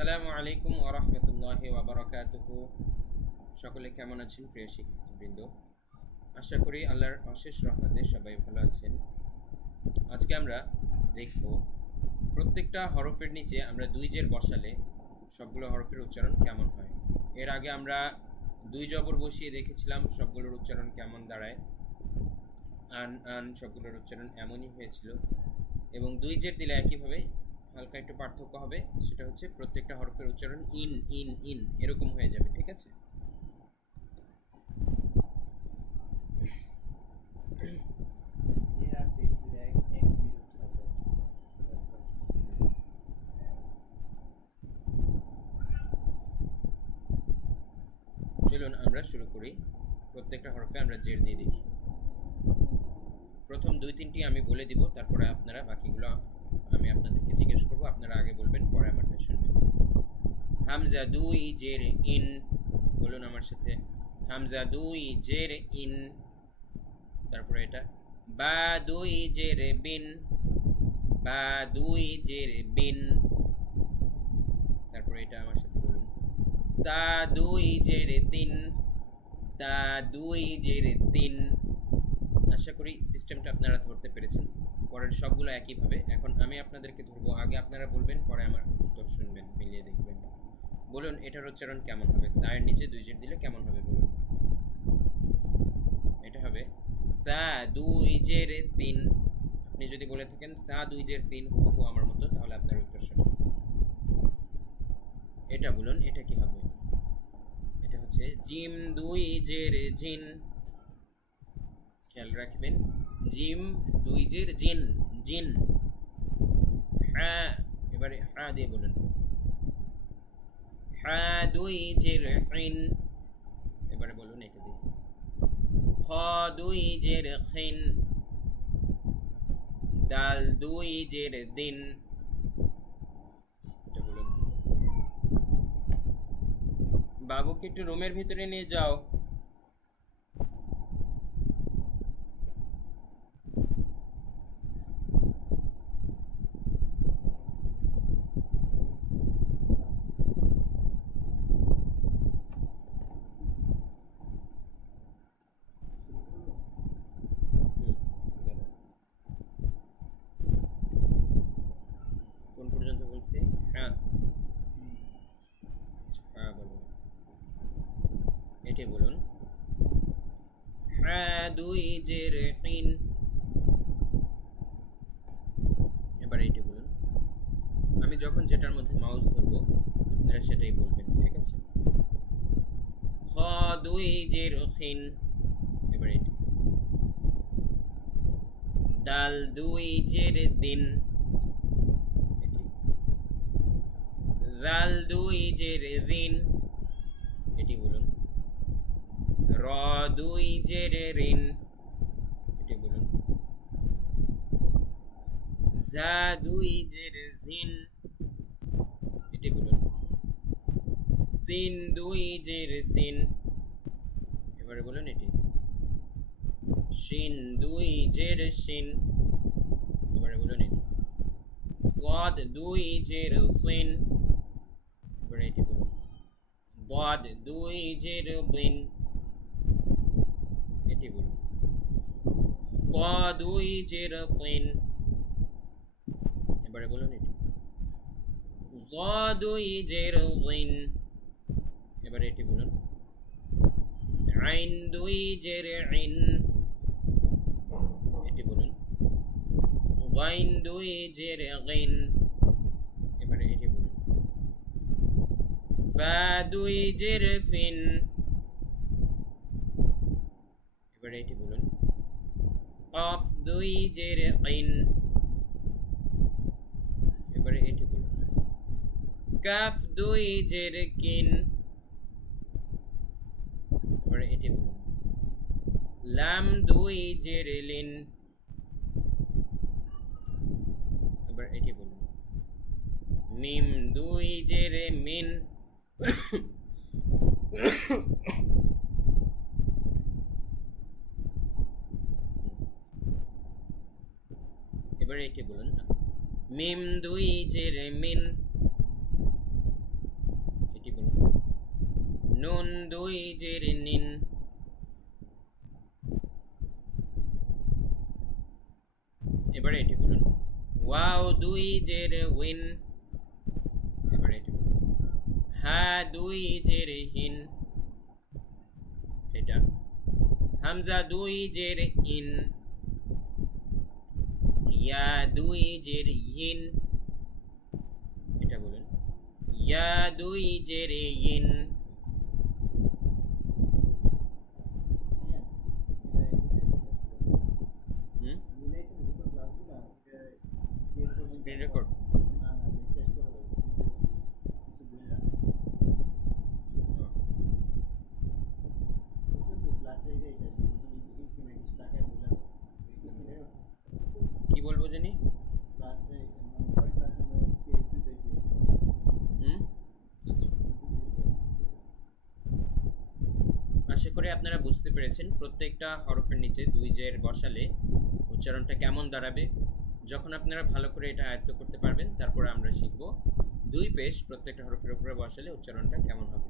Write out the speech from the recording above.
আসসালামু আলাইকুম ওয়া রাহমাতুল্লাহি ওয়া বারাকাতুহু। সকলে কেমন আছেন প্রিয় শিক্ষার্থীবৃন্দ? আশা করি আল্লাহর অশেষ রহমতে সবাই ভালো আছেন। আজকে আমরা দেখব প্রত্যেকটা হরফের নিচে আমরা দুই জের বসালে সবগুলো হরফের উচ্চারণ কেমন হয়। এর আগে আমরা দুই জবর বসিয়ে দেখেছিলাম সবগুলোর উচ্চারণ কেমন দাঁড়ায়। আন আন সবগুলোর উচ্চারণ এমনই হয়েছিল, এবং দুই জের দিলে একইভাবে হালকা একটু পার্থক্য হবে, সেটা হচ্ছে প্রত্যেকটা হরফের উচ্চারণ ইন ইন ইন এরকম হয়ে যাবে। ঠিক আছে, চলুন আমরা শুরু করি। প্রত্যেকটা হরফে আমরা জের দিয়ে দেখি। প্রথম দুই তিনটি আমি বলে দিব, তারপরে আপনারা বাকিগুলো আমি আপনাদেরকে জিজ্ঞেস করব, আপনারা আগে বলবেন, পরে আমারটা শুনবেন। হামজা দুই জের ইন, বলুন আমার সাথে, হামজা দুই জের ইন। তারপরে এটা বা দুই জের বিন, বা দুই জের বিন। তারপরে এটা আমার সাথে বলুন, তা দুই জের তিন, তা দুই জের তিন। আশা করি সিস্টেমটা আপনারা ধরতে পেরেছেন। পরের সবগুলো একইভাবে। এখন আমি আপনাদেরকে ধরবো, আগে আপনারা বলবেন, পরে আমার উত্তর শুনবেন, মিলিয়ে দেখবেন। বলুন এটার উচ্চারণ কেমন হবে, সায়ের নিচে দুই জের দিলে কেমন হবে বলুন। এটা হবে সা দুই জের তিন। আপনি যদি বলে থাকেন সা দুই জের তিন হুবহু আমার মতো, তাহলে আপনার উত্তর সঠিক। এটা বলুন, এটা কি হবে? এটা হচ্ছে জিম দুই জের জিন। খেয়াল রাখবেন, জিম দুই জের জিন, জিন। হ্যাঁ, এবারে হ্যাঁ দিয়ে বলুন, হ্যাঁ দুই জের হিন। এবারে বলুন এটা দিয়ে, খ দুই জের খিন, দাল দুই জের দিন। এটা বলুন। বাবুকে একটু রুমের ভিতরে নিয়ে যাও। কোন পর্যন্ত বলছি? হ্যাঁ, হ্যাঁ বলুন। এটি বলুন, হ্যাঁ দুই জের হিন। এবার এটি বলুন। আমি যখন যেটার মধ্যে মাউস ধরবো আপনারা সেটাই বলবেন, ঠিক আছে? খ দুই জের খিন। এবার এটি, দাল দুই জের দিন। এটি, দাল দুই জের দিন। এটি বলুন। র দুই জের রিন। এটি বলুন। জা দুই জের জিন। এটি বলুন। সিন দুই জের সিন। এবারে বলুন এটি। শিন দুই জের শিন। এবারে বলুন এটি। সাদ দুই জের সিন। এবারে এটি বলুন। দাদ দুই জের বিন। এটি বলুন। তা দুই জের তিন। এবারে বলুন এটি। জা দুই জের জিন। এবারে এটি বলুন। আইন দুই জের ইন। এটি বলুন। গাইন দুই জের গাইন। এবারে এটি বলুন। ফা দুই জের ফিন। এবারে এটি বলুন। কফ দুই জের কিন। এবারে এটি বলুন। কাফ দুই জের কিন। এবারে এটি বলুন। লাম দুই জের লিন। এবার এটি বলুন। মিম দুই জের মিন। এবারে এটি বলুন। মিম দুই জের মিন। নুন দুই জের নিন। এবারে এটি বলুন। ওয়াও দুই জের উইন। এবারে এটি বলুন। হা দুই জের হিন। এটা হামজা দুই জের ইন। ইয়া দুই জের ইন। এটা বলুন। ইয়া দুই জের ইন। স্ক্রিন রেকর্ড কি বলবো জানি। আশা করি আপনারা বুঝতে পেরেছেন প্রত্যেকটা হরফের নিচে দুই জের বসালে উচ্চারণটা কেমন দাঁড়াবে। যখন আপনারা ভালো করে এটা আয়ত্ত করতে পারবেন তারপরে আমরা শিখব দুই পেশ প্রত্যেকটা হরফের উপরে বসালে উচ্চারণটা কেমন হবে।